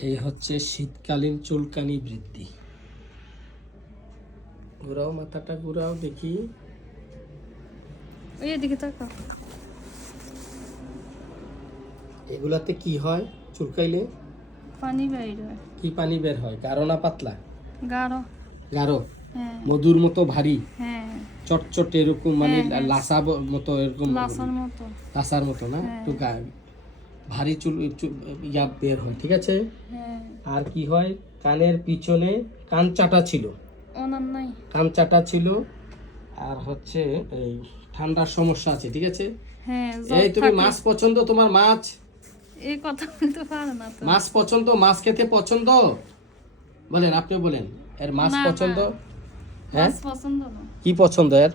এই হচ্ছে শীতকালীন চুলকানি বৃদ্ধি। ঘুরাও, মাথাটা ঘুরাও দেখি। ওই এদিকে তাকাও। এগুলাতে কি হয় চুলকাইলে? পানি বাইর হয়। কি পানি বের হয়? গাঢ় না পাতলা? গাঢ়। গাঢ়। হ্যাঁ মধুর মতো ভারী, হ্যাঁ চটচটে এরকম, মানে হ্যাঁ, হ্যাঁ। লাসা মতো এরকম, লাসার মতো। লাসার মতো না, হ্যাঁ। একটু ভারী চুল ইয়া বের হয়, ঠিক আছে। হ্যাঁ। আর কি হয়, কানের পিছনে কান চাটা ছিল, ওনার নাই। কান চাটা ছিল। আর হচ্ছে এই ঠান্ডার সমস্যা আছে, ঠিক আছে। হ্যাঁ, এই জ্বর তুমি থাকে। মাছ পছন্দ, তোমার মাছ, এই কথা বলতে পারে না তো। মাছ পছন্দ, মাছ খেতে পছন্দ, বলেন, আপনি বলেন, এর মাছ না, পছন্দ? না, হ্যাঁ, মাছ পছন্দ না। কি পছন্দ এর?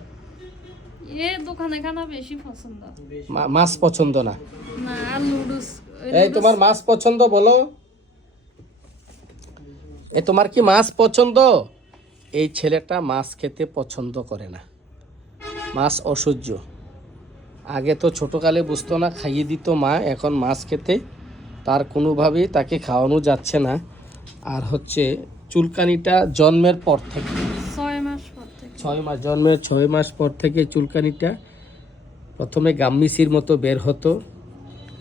এ দোকানে খানা বেশি পছন্দ। মাছ পছন্দ না। না, আর লুডুস। এই তোমার মাছ পছন্দ, বলো। এ তোমার কি মাছ পছন্দ? এই ছেলেটা মাছ খেতে পছন্দ করে না, মাছ অসহ্য। আগে তো ছোটকালে বুঝতো না, খাইয়ে দিত মা, এখন মাছ খেতে তার কোনোভাবেই তাকে খাওয়ানো যাচ্ছে না। আর হচ্ছে চুলকানিটা জন্মের পর থেকে, 6 মাস পর থেকে। 6 মাস, জন্মের 6 মাস পর থেকে চুলকানিটা প্রথমে গাম্মিসির মতো বের হতো।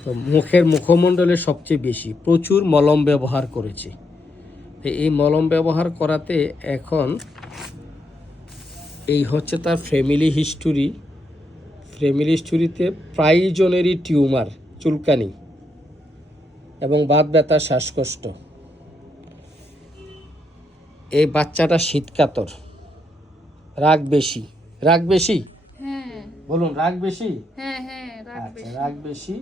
তো মুখের মুখমণ্ডলে সবচেয়ে বেশি, প্রচুর মলম ব্যবহার করেছে। তো এই মলম ব্যবহার করাতে এখন এই হচ্ছে তার ফ্যামিলি হিস্টোরি। ফ্যামিলি হিস্টোরিতে প্রায় জনেরই টিউমার, চুলকানি এবং বাত ব্যথা, শ্বাসকষ্ট। এই বাচ্চাটা শীতকাতর, রাগ বেশি। রাগ বেশি, হ্যাঁ বলুন, রাগ বেশি। হ্যাঁ হ্যাঁ, রাগ আচ্ছা, বেশি। রাগ বেশি।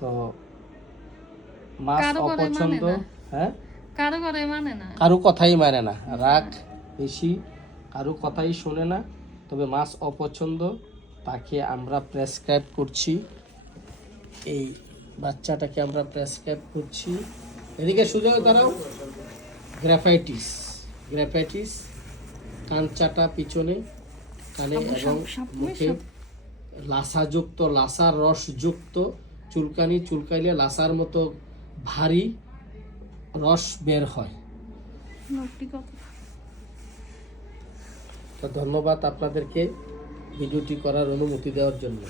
তো মাছ কারো ঘরে মানে অপছন্দ। না। হ্যাঁ, কারো ঘরে মানে না। কারো কথাই মানে না, রাগ বেশি, কারো কথাই শোনে না। তবে মাছ অপছন্দ, তাকে আমরা প্রেসক্রাইব করছি, এই বাচ্চাটাকে আমরা প্রেসক্রাইব করছি। এদিকে সুযোগ দাঁড়াও। গ্রাফাইটিস, গ্রাফাইটিস, কান চাটা পিছনে, কানে এবং মুখে লাসাযুক্ত, লাসার রসযুক্ত চুলকানি, চুলকাইলে লাসার মতো ভারী রস বের হয়। তো ধন্যবাদ আপনাদেরকে ভিডিওটি করার অনুমতি দেওয়ার জন্য।